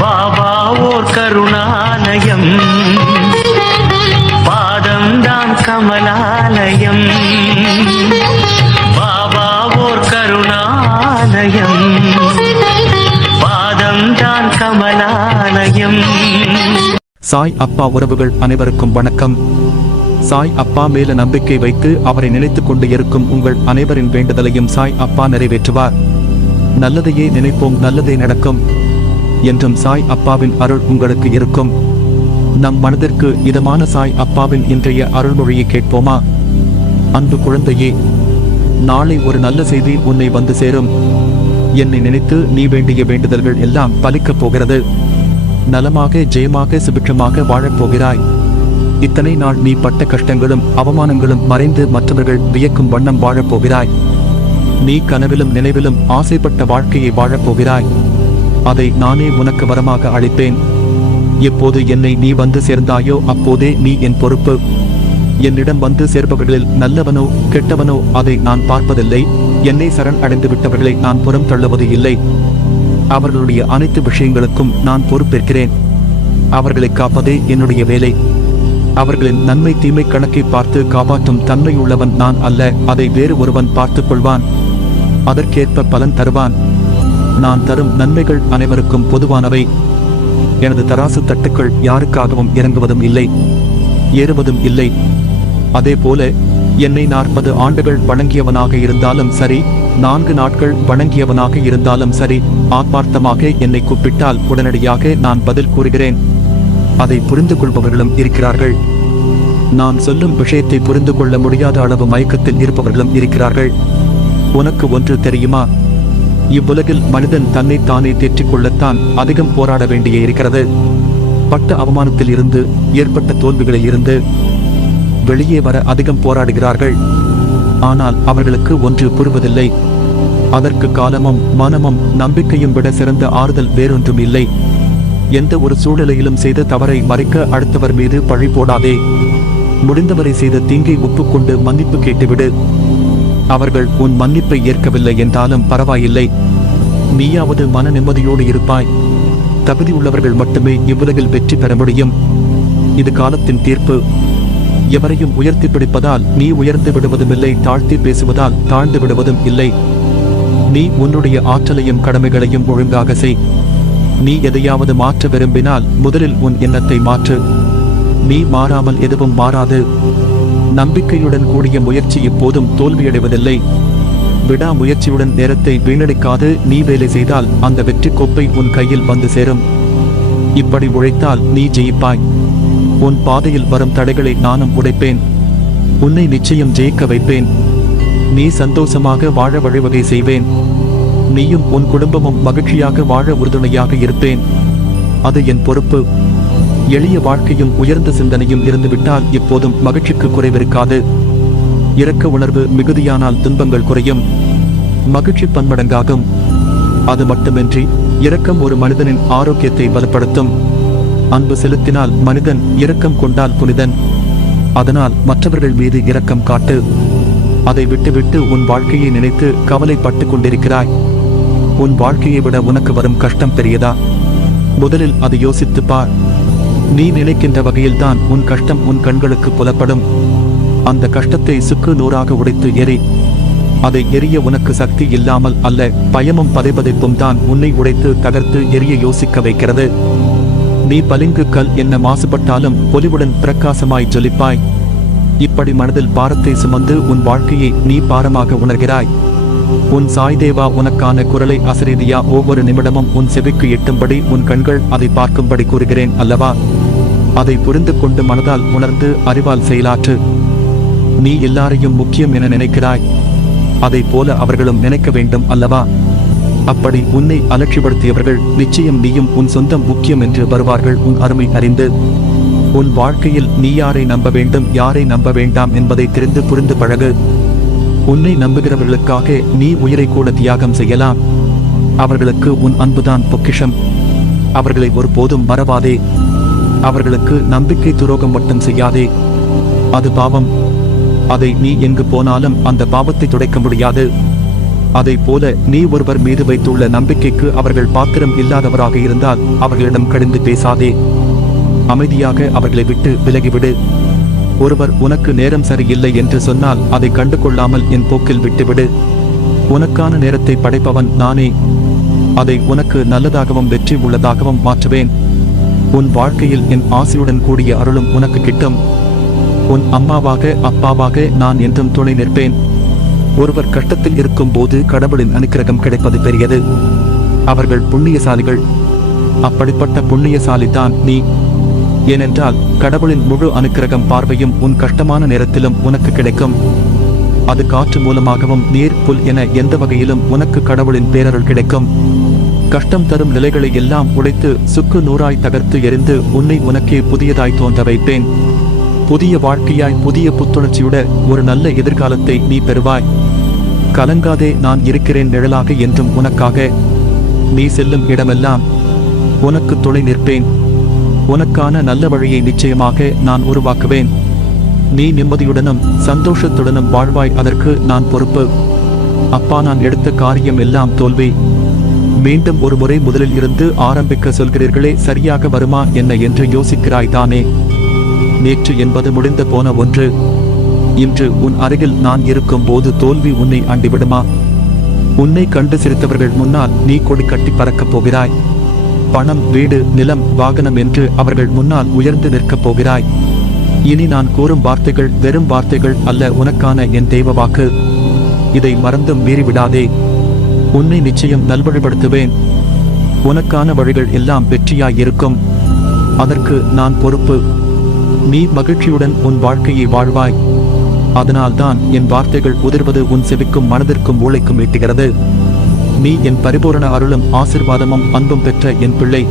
பாபா ஓர் கருணாலயம், பாதம்தான் கமலாலயம். பாபா ஓர் கருணாலயம், பாதம்தான் கமலாலயம். சாய் அப்பா உறவுகள் அனைவருக்கும் வணக்கம். சாய் அப்பா மேல நம்பிக்கை வைத்து அவரை நினைத்துக் கொண்டு இருக்கும் உங்கள் அனைவரின் வேண்டுதலையும் சாய் அப்பா நிறைவேற்றுவார். நல்லதையே நினைப்போம், நல்லதே நடக்கும் என்றும் சாய் அப்பாவின் அருள் உங்களுக்கு இருக்கும். நம் மனதிற்கு இதமான சாய் அப்பாவின் இன்றைய அருள்மொழியை கேட்போமா? அன்பு குழந்தையே, நாளை ஒரு நல்ல செய்தி உன்னை வந்து சேரும். என்னை நினைத்து நீ வேண்டிய வேண்டுதல்கள் எல்லாம் பலிக்கப் போகிறது. நலமாக, ஜெயமாக, சுபிட்சமாக வாழப்போகிறாய். இத்தனை நாள் நீ பட்ட கஷ்டங்களும் அவமானங்களும் மறைந்து மற்றவர்கள் வியக்கும் வண்ணம் வாழப்போகிறாய். நீ கனவிலும் நினைவிலும் ஆசைப்பட்ட வாழ்க்கையை வாழப்போகிறாய். அதை நானே உனக்கு வரமாக அளிப்பேன். எப்போது என்னை நீ வந்து சேர்ந்தாயோ அப்போதே நீ என் பொறுப்பு. என்னிடம் வந்து சேர்பவர்களில் நல்லவனோ கெட்டவனோ அதை நான் பார்ப்பதில்லை. என்னை சரண் அடைந்து விட்டவர்களை நான் புறம் தள்ளுவது இல்லை. அவர்களுடைய அனைத்து விஷயங்களுக்கும் நான் பொறுப்பேற்கிறேன். அவர்களை காப்பதே என்னுடைய வேலை. அவர்களின் நன்மை தீமை கணக்கை பார்த்து காப்பாற்றும் தன்மையுள்ளவன் நான் அல்ல. அதை வேறு ஒருவன் பார்த்துக் கொள்வான். அதற்கேற்ப பலன் தருவான். நான் தரும் நன்மைகள் அனைவருக்கும் பொதுவானவை. எனது தராசு தட்டுக்கள் யாருக்காகவும் இறங்குவதும் இல்லை, ஏறுவதும் இல்லை. அதே போல என்னை 40 ஆண்டுகள் வணங்கியவனாக இருந்தாலும் சரி, 4 நாட்கள் வணங்கியவனாக இருந்தாலும் சரி, ஆத்மார்த்தமாக என்னை கூப்பிட்டால் உடனடியாக நான் பதில் கூறுகிறேன். அதை புரிந்து கொள்பவர்களும் இருக்கிறார்கள். நான் சொல்லும் விஷயத்தை புரிந்து கொள்ள முடியாத அளவு மயக்கத்தில் இருப்பவர்களும் இருக்கிறார்கள். உனக்கு ஒன்று தெரியுமா? இவ்வுலகில் மனிதன் தன்னை தானே தேற்றிக் கொள்ளத்தான் அதிகம் போராட வேண்டிய இருக்கிறது. பட்ட அவமானத்தில் இருந்து, ஏற்பட்ட தோல்விகளில் இருந்து வெளியே வர அதிகம் போராடுகிறார்கள். ஆனால் அவர்களுக்கு ஒன்று புரிவதில்லை. அதற்கு காலமும் மனமும் நம்பிக்கையும் விட சிறந்த ஆறுதல் வேறொன்றும் இல்லை. எந்த ஒரு சூழ்நிலையிலும் செய்த தவறை மறைக்க அடுத்தவர் மீது பழி போடாதே. முடிந்தவரை செய்த தீங்கை ஒப்புக்கொண்டு மன்னிப்பு கேட்டுவிடு. அவர்கள் உன் மன்னிப்பை ஏற்கவில்லை என்றாலும் பரவாயில்லை. நீயாவது மன நிம்மதியோடு இருப்பாய். தகுதி உள்ளவர்கள் மட்டுமே இவ்வுலகில் வெற்றி பெற முடியும். இது காலத்தின் தீர்ப்பு. எவரையும் உயர்த்தி பிடிப்பதால் நீ உயர்ந்து விடுவதுமில்லை, தாழ்த்தி பேசுவதால் தாழ்ந்து விடுவதும் இல்லை. நீ உன்னுடைய ஆற்றலையும் கடமைகளையும் ஒழுங்காக செய். நீ எதையாவது மாற்ற விரும்பினால் முதலில் உன் எண்ணத்தை மாற்று. நீ மாறாமல் எதுவும் மாறாது. நம்பிக்கையுடன் கூடிய முயற்சி எப்போதும் தோல்வியடைவதில்லை. விடாமுயற்சியுடன் நேரத்தை வீணடிக்காது நீ வேலை செய்தால் அந்த வெற்றி கோப்பை உன் கையில் வந்து சேரும். இப்படி உழைத்தால் நீ ஜெயிப்பாய். உன் பாதையில் வரும் தடைகளை நானும் உடைப்பேன். உன்னை நிச்சயம் ஜெயிக்க வைப்பேன். நீ சந்தோஷமாக வாழ வழிவகை செய்வேன். நீயும் உன் குடும்பமும் மகிழ்ச்சியாக வாழ உறுதுணையாக இருப்பேன். அது என் பொறுப்பு. எளிய வாழ்க்கையும் உயர்ந்த சிந்தனையும் இருந்துவிட்டால் எப்போதும் மகிழ்ச்சிக்கு குறைவிருக்காது. இரக்க உணர்வு மிகுதியானால் துன்பங்கள் குறையும், மகிழ்ச்சி பன்மடங்காகும். அது மட்டுமின்றி இரக்கம் ஒரு மனிதனின் ஆரோக்கியத்தை பலப்படுத்தும். அன்பு செலுத்தினால் மனிதன் இரக்கம் கொண்டால் புனிதன். அதனால் மற்றவர்கள் மீது இரக்கம் காட்டு. அதை விட்டுவிட்டு உன் வாழ்க்கையை நினைத்து கவலைப்பட்டு கொண்டிருக்கிறாய். உன் வாழ்க்கையை விட உனக்கு வரும் கஷ்டம் பெரியதா? முதலில் அதை யோசித்து பார். நீ நினைக்கின்ற வகையில்தான் உன் கஷ்டம் உன் கண்களுக்கு புலப்படும். அந்த கஷ்டத்தை சுக்கு நூறாக உடைத்து எரி. அதை எரிய உனக்கு சக்தி இல்லாமல் அல்ல, பயமும் பதைபதைப்பும் தான் உன்னை உடைத்து தகர்த்து எரிய யோசிக்க வைக்கிறது. நீ பளிங்கு கல் என்ன மாசுபட்டாலும் பொலிவுடன் பிரகாசமாய் ஜொலிப்பாய். இப்படி மனதில் பாரத்தை சுமந்து உன் வாழ்க்கையை நீ பாரமாக உணர்கிறாய். உன் சாய்தேவா உனக்கான குரலை அசரீதியா ஒவ்வொரு நிமிடமும் உன் செவிக்கு எட்டும்படி உன் கண்கள் அதை பார்க்கும்படி கூறுகிறேன் அல்லவா? அதை புரிந்து கொண்டு மனதால் உணர்ந்து அறிவால் செயலாற்று. நீ எல்லாரையும் முக்கியம் என நினைக்கிறாய். அதை போல அவர்களும் நினைக்க வேண்டும் அல்லவா? அப்படி உன்னை அலட்சிப்படுத்தியவர்கள் நிச்சயம் நீயும் உன் சொந்தம் முக்கியம் என்று வருவார்கள். உன் அருமை அறிந்து உன் வாழ்க்கையில் நீ யாரை நம்ப வேண்டும், யாரை நம்ப வேண்டாம் என்பதை தெரிந்து புரிந்து பழகு. உன்னை நம்புகிறவர்களுக்காக நீ உயிரை கூட தியாகம் செய்யலாம். அவர்களுக்கு உன் அன்புதான் பொக்கிஷம். அவர்களை ஒருபோதும் மறவாதே. அவர்களுக்கு நம்பிக்கை துரோகம் மட்டும் செய்யாதே. அது பாவம். அதை நீ எங்கு போனாலும் அந்த பாவத்தை துடைக்க முடியாது. அதைப் போல நீ ஒருவர் மீது வைத்துள்ள நம்பிக்கைக்கு அவர்கள் பாத்திரம் இல்லாதவராக இருந்தால் அவர்களிடம் கடிந்து பேசாதே. அமைதியாக அவர்களை விட்டு விலகிவிடு. ஒருவர் உனக்கு நேரம் சரியில்லை என்று சொன்னால் அதை கண்டு கொள்ளாமல் என் போக்கில் விட்டுவிடு. உனக்கான நேரத்தை படைப்பவன் நானே. அதை உனக்கு நல்லதாகவும் வெற்றி உள்ளதாகவும் மாற்றுவேன். உன் வாழ்க்கையில் என் ஆசையுடன் கூடிய அருளும் உனக்கு கிட்டும். உன் அம்மாவாக அப்பாவாக நான் என்றும் துணை நிற்பேன். ஒருவர் கஷ்டத்தில் இருக்கும் போது கடவுளின் அனுக்கிரகம் கிடைப்பது பெரியது. அவர்கள் புண்ணியசாலிகள். அப்படிப்பட்ட புண்ணியசாலிதான் நீ. ஏனென்றால் கடவுளின் முழு அனுக்கிரகம் பார்வையும் உன் கஷ்டமான நேரத்திலும் உனக்கு கிடைக்கும். அது காற்று மூலமாகவும் நீர் புல் என எந்த வகையிலும் உனக்கு கடவுளின் பேரருள் கிடைக்கும். கஷ்டம் தரும் நிலைகளை எல்லாம் உடைத்து சுக்கு நூறாய் தகர்த்து எறிந்து உன்னை உனக்கே புதியதாய் தோன்ற வைப்பேன். புதிய வாழ்க்கையாய் புதிய புத்துணர்ச்சியுட ஒரு நல்ல எதிர்காலத்தை நீ பெறுவாய். கலங்காதே, நான் இருக்கிறேன் நிழலாக என்றும் உனக்காக. நீ செல்லும் இடமெல்லாம் உனக்கு துணை நிற்பேன். உனக்கான நல்ல வழியை நிச்சயமாக நான் உருவாக்குவேன். நீ நிம்மதியுடனும் சந்தோஷத்துடனும் வாழ்வாய். அதற்கு நான் பொறுப்பு. அப்பா, நான் எடுத்த காரியம் எல்லாம் தோல்வி. மீண்டும் ஒரு முறை முதலில் இருந்து ஆரம்பிக்க சொல்கிறீர்களே, சரியாக வருமா என்ன என்று யோசிக்கிறாய் தானே? நேற்று என்பது முடிந்து போன ஒன்று. இன்று உன் அருகில் நான் இருக்கும் போது தோல்வி உன்னை அண்டிவிடுமா? உன்னை கண்டு சிரித்தவர்கள் முன்னால் நீ கொடி கட்டி பறக்கப் போகிறாய். பணம், வீடு, நிலம், வாகனம் என்று அவர்கள் முன்னால் உயர்ந்து நிற்கப் போகிறாய். இனி நான் கூறும் வார்த்தைகள் வெறும் வார்த்தைகள் அல்ல, உனக்கான என் தெய்வ வாக்கு. இதை மறந்தும் மீறிவிடாதே. உன்னை நிச்சயம் நல்வழிப்படுத்துவேன். உனக்கான வழிகள் எல்லாம் வெற்றியாயிருக்கும். அதற்கு நான் பொறுப்பு. நீ மகிழ்ச்சியுடன் உன் வாழ்க்கையை வாழ்வாய். அதனால்தான் என் வார்த்தைகள் உதிர்வது உன் செவிக்கும் மனதிற்கும் மூளைக்கும் எட்டுகிறது. நீ என் பரிபூரண அருளும் ஆசிர்வாதமும் அன்பும் பெற்ற என் பிள்ளை.